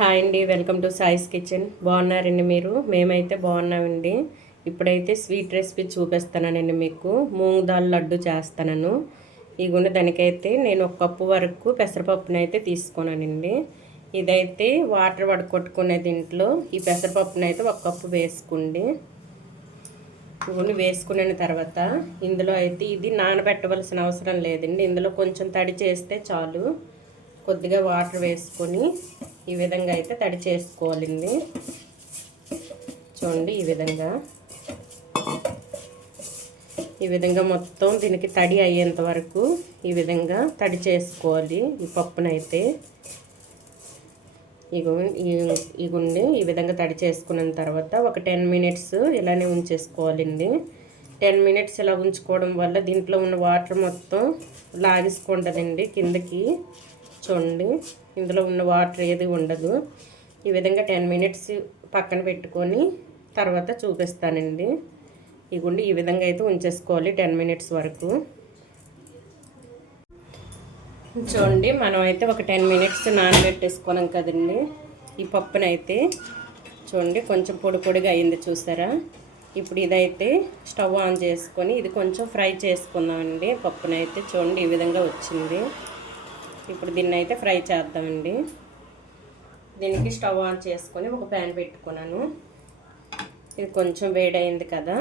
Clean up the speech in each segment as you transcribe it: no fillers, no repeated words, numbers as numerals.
Hi అండి, welcome to సాయిస్ kitchen. బాగున్నారండి మీరు? మేమైతే బాగున్నామండి. ఇప్పుడైతే స్వీట్ రెసిపీ చూపిస్తానండి మీకు. మూంగ్ దాల్ లడ్డు చేస్తాను. ఇగుండి దానికైతే నేను 1 కప్పు వరకు పెసరపప్పుని అయితే తీసుకున్నానండి. ఇదైతే వాటర్ వడకొట్టుకునే దీంట్లో ఈ పెసరపప్పుని అయితే 1 కప్పు వేసుకోండి. ఇవన్నీ వేసుకున్న తర్వాత ఇందులో అయితే ఇది నానబెట్టవలసిన అవసరం లేదండి. ఇందులో కొంచెం తడి చేస్తే చాలు. కొద్దిగా వాటర్ వేసుకొని ఈ విధంగా అయితే తడి చేసుకోవాలండి. చూడండి, ఈ విధంగా మొత్తం దీనికి తడి అయ్యేంత వరకు ఈ విధంగా తడి చేసుకోవాలి. ఈ పప్పునైతే ఇగుండి ఈ విధంగా తడి చేసుకున్న తర్వాత ఒక 10 మినిట్స్ ఇలానే ఉంచేసుకోవాలండి. 10 మినిట్స్ ఇలా ఉంచుకోవడం వల్ల దీంట్లో ఉన్న వాటర్ మొత్తం లాగేసుకుంటుందండి కిందకి. చూడండి, ఇందులో ఉన్న వాటర్ ఏది ఉండదు. ఈ విధంగా 10 మినిట్స్ పక్కన పెట్టుకొని తర్వాత చూపిస్తానండి. ఇగుండి ఈ విధంగా అయితే ఉంచేసుకోవాలి 10 మినిట్స్ వరకు. చూడండి, మనం అయితే ఒక 10 మినిట్స్ నానబెట్టేసుకున్నాం కదండి. ఈ పప్పునైతే చూడండి కొంచెం పొడి పొడిగా అయింది, చూసారా? ఇప్పుడు ఇదైతే స్టవ్ ఆన్ చేసుకొని ఇది కొంచెం ఫ్రై చేసుకుందామండి. పప్పునైతే చూడండి ఈ విధంగా వచ్చింది. ఇప్పుడు దీన్ని అయితే ఫ్రై చేద్దామండి. దీనికి స్టవ్ ఆన్ చేసుకొని ఒక ప్యాన్ పెట్టుకున్నాను. ఇది కొంచెం వేడైంది కదా,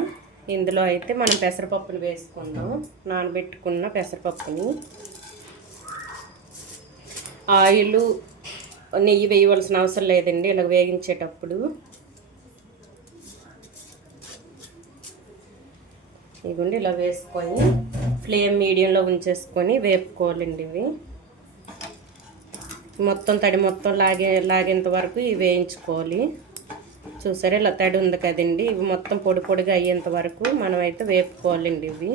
ఇందులో అయితే మనం పెసరపప్పుని వేసుకుందాం. నానబెట్టుకున్న పెసరపప్పుని, ఆయిల్ నెయ్యి వేయవలసిన అవసరం లేదండి ఇలా వేగించేటప్పుడు. ఇదిగోండి ఇలా వేసుకొని ఫ్లేమ్ మీడియంలో ఉంచేసుకొని వేపుకోవాలండి. ఇవి మొత్తం తడి మొత్తం లాగేంత వరకు ఇవి వేయించుకోవాలి. చూసారా, ఇలా తడి ఉంది కదండి. ఇవి మొత్తం పొడి పొడిగా అయ్యేంత వరకు మనం అయితే వేపుకోవాలండి. ఇవి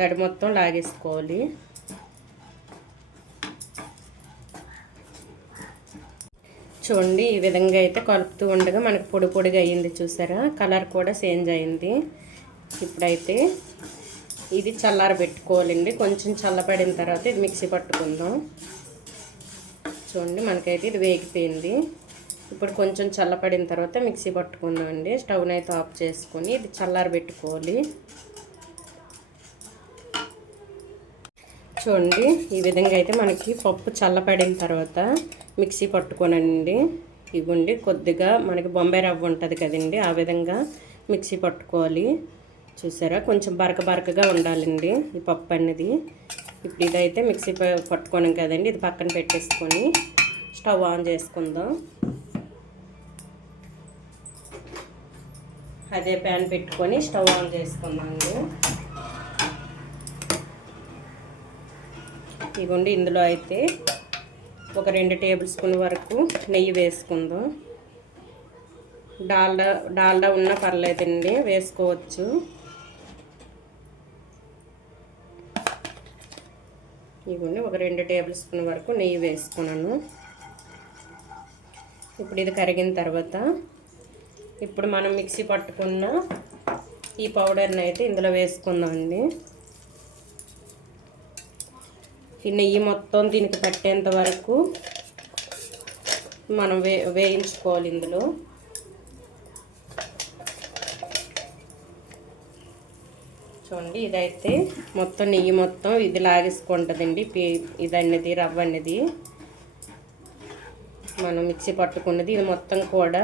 తడి మొత్తం లాగేసుకోవాలి. చూడండి, ఈ విధంగా అయితే కలుపుతూ ఉండగా మనకు పొడి పొడిగా అయ్యింది, చూసారా? కలర్ కూడా చేంజ్ అయింది. ఇప్పుడైతే ఇది చల్లారబెట్టుకోవాలండి. కొంచెం చల్లబడిన తర్వాత ఇది మిక్సీ పట్టుకుందాం. చూడండి, మనకైతే ఇది వేగిపోయింది. ఇప్పుడు కొంచెం చల్లబడిన తర్వాత మిక్సీ పట్టుకుందాం అండి. స్టవ్ని అయితే ఆఫ్ చేసుకొని ఇది చల్లారబెట్టుకోవాలి. చూడండి, ఈ విధంగా అయితే మనకి పప్పు చల్లబడిన తర్వాత మిక్సీ పట్టుకోనండి. ఇవ్వండి, కొద్దిగా మనకి బొంబాయి రవ్వ ఉంటుంది కదండి, ఆ విధంగా మిక్సీ పట్టుకోవాలి. చూసారా, కొంచెం బరకగా ఉండాలండి ఈ పప్పు అనేది. ఇప్పుడు ఇదైతే మిక్సీ పట్టుకోనాం కదండి, ఇది పక్కన పెట్టేసుకొని స్టవ్ ఆన్ చేసుకుందాం. అదే ప్యాన్ పెట్టుకొని స్టవ్ ఆన్ చేసుకుందామండి. ఇదిగోండి, ఇందులో అయితే ఒక 2 టేబుల్ స్పూన్ వరకు నెయ్యి వేసుకుందాం. డాల్డా ఉన్నా పర్లేదండి, వేసుకోవచ్చు. ఇవన్నీ ఒక 2 టేబుల్ స్పూన్ వరకు నెయ్యి వేసుకున్నాను. ఇప్పుడు ఇది కరిగిన తర్వాత ఇప్పుడు మనం మిక్సీ పట్టుకున్న ఈ పౌడర్ని అయితే ఇందులో వేసుకుందామండి. ఈ నెయ్యి మొత్తం దీనికి పట్టేంత వరకు మనం వేయించుకోవాలి. ఇందులో చూడండి, ఇదైతే మొత్తం నెయ్యి మొత్తం ఇది లాగేసుకుంటుందండి. ఇదన్నది రవ్వ అనేది మనం మిక్సీ పట్టుకున్నది ఇది మొత్తం కూడా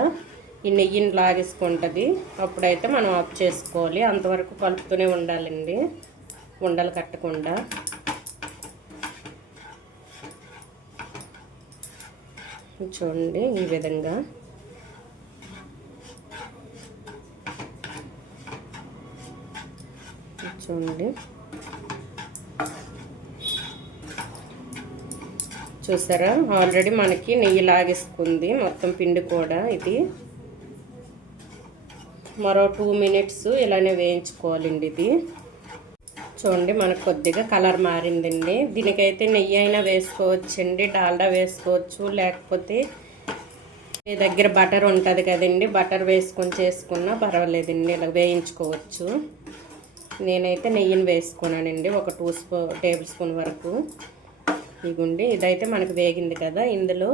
ఈ నెయ్యిని లాగేసుకుంటుంది. అప్పుడైతే మనం ఆఫ్ చేసుకోవాలి. అంతవరకు కలుపుతూనే ఉండాలండి, ఉండలు కట్టకుండా. చూడండి, ఈ విధంగా చూడండి. చూసారా, ఆల్రెడీ మనకి నెయ్యి లాగేసుకుంది మొత్తం పిండి కూడా. ఇది మరో 2 మినిట్స్ ఇలానే వేయించుకోవాలండి. ఇది చూడండి, మనకు కొద్దిగా కలర్ మారిందండి. దీనికైతే నెయ్యి అయినా వేసుకోవచ్చండి, డాల్డా వేసుకోవచ్చు, లేకపోతే మీ దగ్గర బటర్ ఉంటుంది కదండి, బటర్ వేసుకొని చేసుకున్నా పర్వాలేదండి, ఇలా వేయించుకోవచ్చు. నేనైతే నెయ్యిని వేసుకున్నానండి, ఒక 2 టేబుల్ స్పూన్ వరకు. ఇదిగోండి ఇదైతే మనకు వేగింది కదా. ఇందులో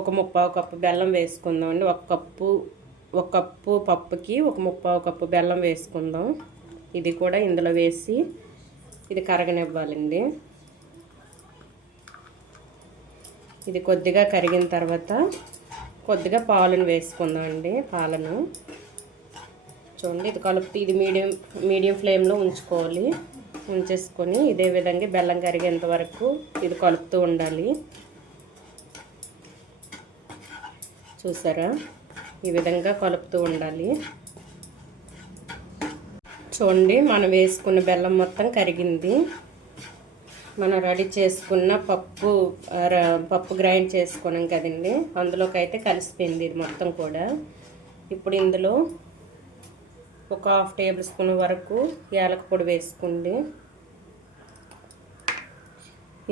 ఒక 1/4 కప్పు బెల్లం వేసుకుందామండి. ఒక కప్పు పప్పుకి ఒక 1/4 కప్పు బెల్లం వేసుకుందాం. ఇది కూడా ఇందులో వేసి ఇది కరగనివ్వాలండి. ఇది కొద్దిగా కరిగిన తర్వాత కొద్దిగా పాలను వేసుకుందాం అండి. పాలను చూడండి ఇది కలుపుతూ ఇది మీడియం ఫ్లేమ్లో ఉంచుకోవాలి. ఉంచేసుకొని ఇదే విధంగా బెల్లం కరిగేంత వరకు ఇది కలుపుతూ ఉండాలి. చూసారా, ఈ విధంగా కలుపుతూ ఉండాలి. చూడండి మనం వేసుకున్న బెల్లం మొత్తం కరిగింది. మనం రెడీ చేసుకున్న పప్పు గ్రైండ్ చేసుకున్నాం కదండి, అందులోకి అయితే కలిసిపోయింది ఇది మొత్తం కూడా. ఇప్పుడు ఇందులో ఒక 1/2 టేబుల్ స్పూన్ వరకు యాలక పొడి వేసుకోండి.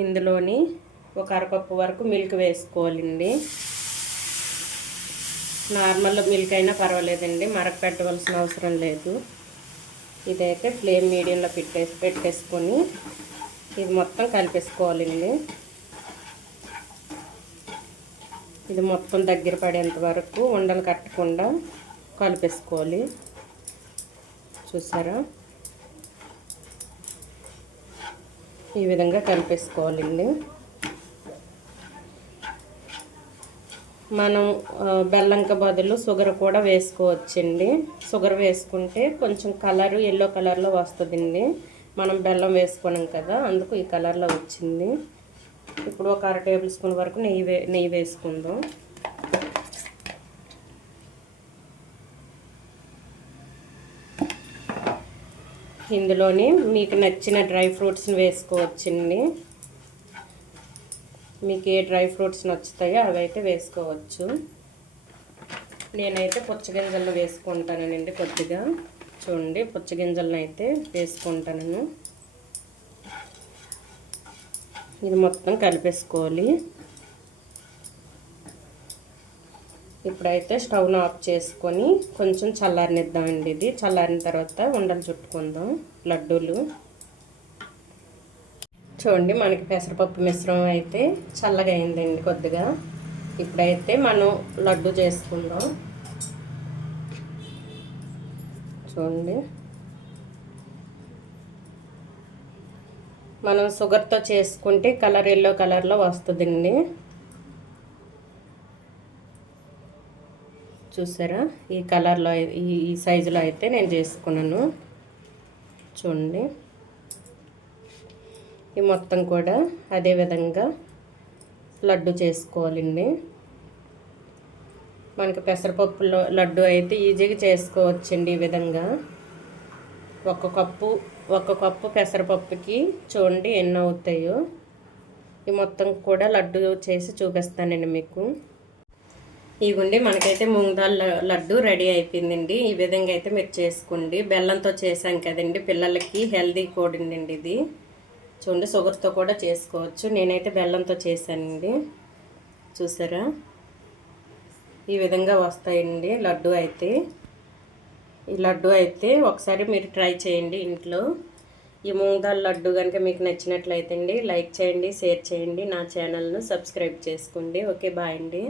ఇందులోని ఒక 1/2 కప్పు వరకు మిల్క్ వేసుకోవాలండి. నార్మల్ మిల్క్ అయినా పర్వాలేదండి, మరక పెట్టవలసిన అవసరం లేదు. ఇదైతే ఫ్లేమ్ మీడియంలో పెట్టేసుకొని ఇది మొత్తం కలిపేసుకోవాలండి. ఇది మొత్తం దగ్గర పడేంత వరకు ఉండలు కట్టకుండా కలిపేసుకోవాలి. చూసారా, ఈ విధంగా కలిపేసుకోవాలండి. మనం బెల్లంకి బదులు షుగర్ కూడా వేసుకోవచ్చండి. షుగర్ వేసుకుంటే కొంచెం కలరు ఎల్లో కలర్లో వస్తుందండి. మనం బెల్లం వేసుకున్నాం కదా, అందుకు ఈ కలర్లో వచ్చింది. ఇప్పుడు ఒక 1/2 టేబుల్ స్పూన్ వరకు నెయ్యి వేసుకుందాం. ఇందులోని మీకు నచ్చిన డ్రై ఫ్రూట్స్ని వేసుకోవచ్చండి. మీకు ఏ డ్రై ఫ్రూట్స్ నచ్చుతాయో అవి అయితే వేసుకోవచ్చు. నేనైతే పుచ్చగింజలను వేసుకుంటానండి కొద్దిగా. చూడండి, పుచ్చగింజలను అయితే వేసుకుంటాను. ఇది మొత్తం కలిపేసుకోవాలి. ఇప్పుడైతే స్టవ్ను ఆఫ్ చేసుకొని కొంచెం చల్లారనిద్దామండి. ఇది చల్లారిన తర్వాత ఉండలు చుట్టుకుందాం లడ్డూలు. చూడండి, మనకి పెసరపప్పు మిశ్రమం అయితే చల్లగా అయిందండి కొద్దిగా. ఇప్పుడైతే మనం లడ్డు చేసుకుందాం. చూడండి, మనం షుగర్తో చేసుకుంటే కలర్ ఎల్లో కలర్లో వస్తుందండి. చూసారా, ఈ కలర్లో ఈ సైజులో అయితే నేను చేసుకున్నాను. చూడండి, ఈ మొత్తం కూడా అదే విధంగా లడ్డు చేసుకోవాలండి. మనకి పెసరపప్పు లడ్డు అయితే ఈజీగా చేసుకోవచ్చండి. ఈ విధంగా ఒక కప్పు పెసరపప్పుకి చూడండి ఎన్ని అవుతాయో. ఈ మొత్తం కూడా లడ్డు చేసి చూపిస్తానండి మీకు. ఇవ్వండి, మనకైతే మూంగ్ దాల్ లడ్డు రెడీ అయిపోయిందండి. ఈ విధంగా అయితే మీరు చేసుకోండి. బెల్లంతో చేసాం కదండి, పిల్లలకి హెల్దీ కూడండి ఇది. చూడండి, షుగర్తో కూడా చేసుకోవచ్చు. నేనైతే బెల్లంతో చేశానండి. చూసారా, ఈ విధంగా వస్తాయండి లడ్డు అయితే. ఈ లడ్డు అయితే ఒకసారి మీరు ట్రై చేయండి ఇంట్లో. ఈ మూంగ్ దాల్ లడ్డు కనుక మీకు నచ్చినట్లయితే అండి లైక్ చేయండి, షేర్ చేయండి, నా ఛానల్ను సబ్స్క్రైబ్ చేసుకోండి. ఓకే, బాయ్ అండి.